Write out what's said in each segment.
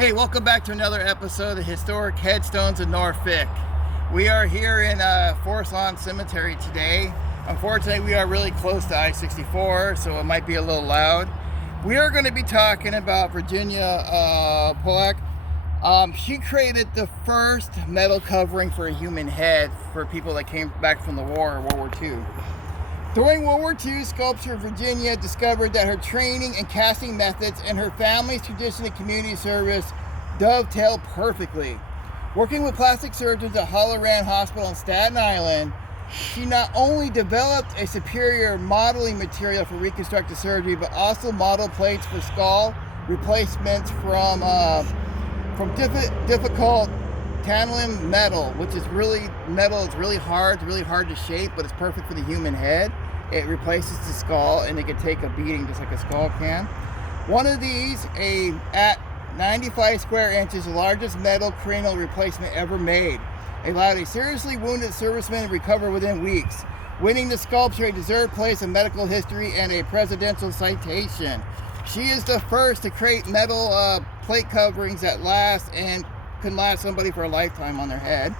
Hey, welcome back to another episode of the Historic Headstones of Norfolk. We are here in Forest Lawn Cemetery today. Unfortunately, we are really close to I-64, so it might be a little loud. We are going to be talking about Virginia Pollak. She created the first metal covering for a human head for people that came back from the war, World War II. During World War II, sculptor Virginia discovered that her training and casting methods and her family's tradition of community service dovetailed perfectly. Working with plastic surgeons at Halloran Hospital in Staten Island, she not only developed a superior modeling material for reconstructive surgery, but also modeled plates for skull replacements from difficult Tantalum metal, which is really hard to shape, but it's perfect for the human head. It replaces the skull and it can take a beating just like a skull can. One of these, at 95 square inches, the largest metal cranial replacement ever made, allowed a seriously wounded serviceman to recover within weeks, winning the sculpture a deserved place in medical history and a presidential citation. She is the first to create metal plate coverings that last and can last somebody for a lifetime on their head.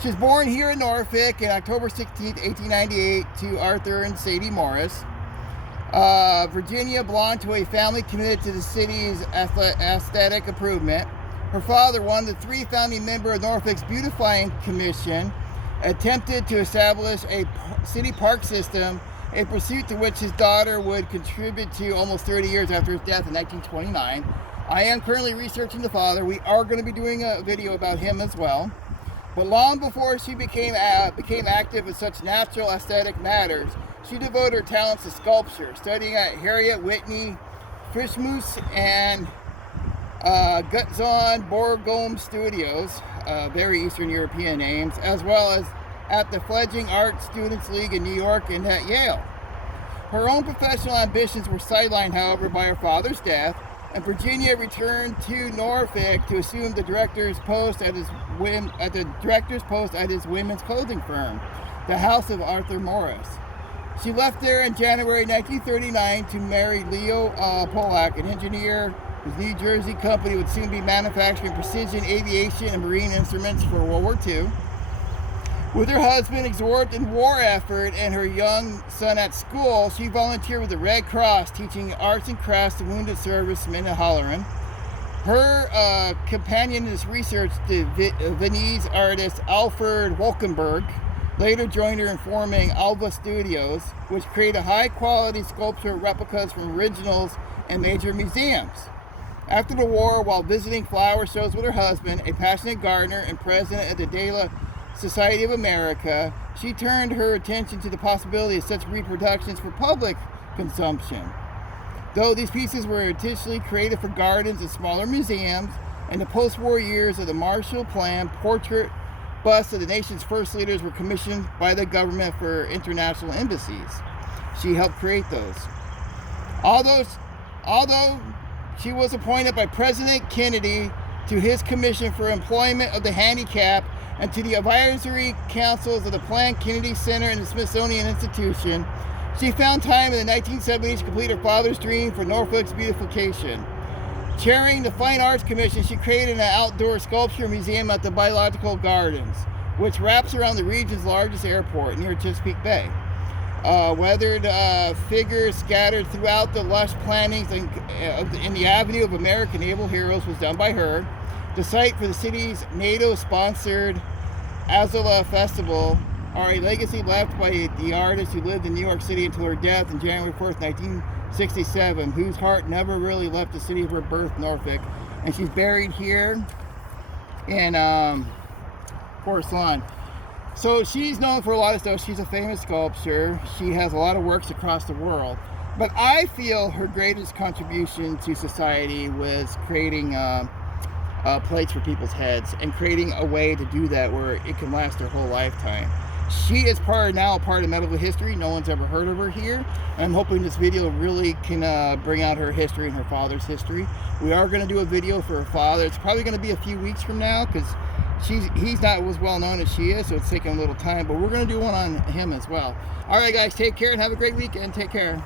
She was born here in Norfolk on October 16, 1898 to Arthur and Sadie Morris. Virginia belonged to a family committed to the city's aesthetic improvement. Her father, one of the three founding members of Norfolk's Beautifying Commission, attempted to establish a city park system, a pursuit to which his daughter would contribute to almost 30 years after his death in 1929. I am currently researching the father. We are going to be doing a video about him as well. But long before she became active in such natural aesthetic matters, she devoted her talents to sculpture, studying at Harriet Whitney Frischmuth and Gutzon Borgholm Studios, very Eastern European names, as well as at the fledgling Art Students League in New York and at Yale. Her own professional ambitions were sidelined, however, by her father's death, and Virginia returned to Norfolk to assume the director's post at his women's clothing firm, the House of Arthur Morris. She left there in January 1939 to marry Leo Pollak, an engineer whose New Jersey company would soon be manufacturing precision aviation and marine instruments for World War II. With her husband absorbed in war effort and her young son at school, she volunteered with the Red Cross, teaching arts and crafts to wounded servicemen in Halloran. Her companion in this research, the Viennese artist Alfred Wolkenberg, later joined her in forming Alva Studios, which created high-quality sculpture replicas from originals in major museums. After the war, while visiting flower shows with her husband, a passionate gardener and president of the De La Society of America, she turned her attention to the possibility of such reproductions for public consumption. Though these pieces were intentionally created for gardens and smaller museums, in the post-war years of the Marshall Plan, portrait busts of the nation's first leaders were commissioned by the government for international embassies. She helped create those. Although she was appointed by President Kennedy to his Commission for Employment of the Handicapped and to the advisory councils of the Planned Kennedy Center and the Smithsonian Institution, she found time in the 1970s to complete her father's dream for Norfolk's beautification. Chairing the Fine Arts Commission, she created an outdoor sculpture museum at the Biological Gardens, which wraps around the region's largest airport near Chesapeake Bay. Weathered figures scattered throughout the lush plantings in the Avenue of American Naval Heroes was done by her. The site for the city's NATO-sponsored Azula Festival are a legacy left by the artist who lived in New York City until her death on January 4th, 1967, whose heart never really left the city of her birth, Norfolk. And she's buried here in Forest Lawn. So she's known for a lot of stuff. She's a famous sculptor. She has a lot of works across the world. But I feel her greatest contribution to society was creating plates for people's heads and creating a way to do that where it can last their whole lifetime. She is now a part of medical history. No one's ever heard of her here. And I'm hoping this video really can bring out her history and her father's history. We are going to do a video for her father. It's probably going to be a few weeks from now because he's not as well known as she is, so it's taking a little time. But we're going to do one on him as well. All right, guys, take care and have a great weekend. Take care.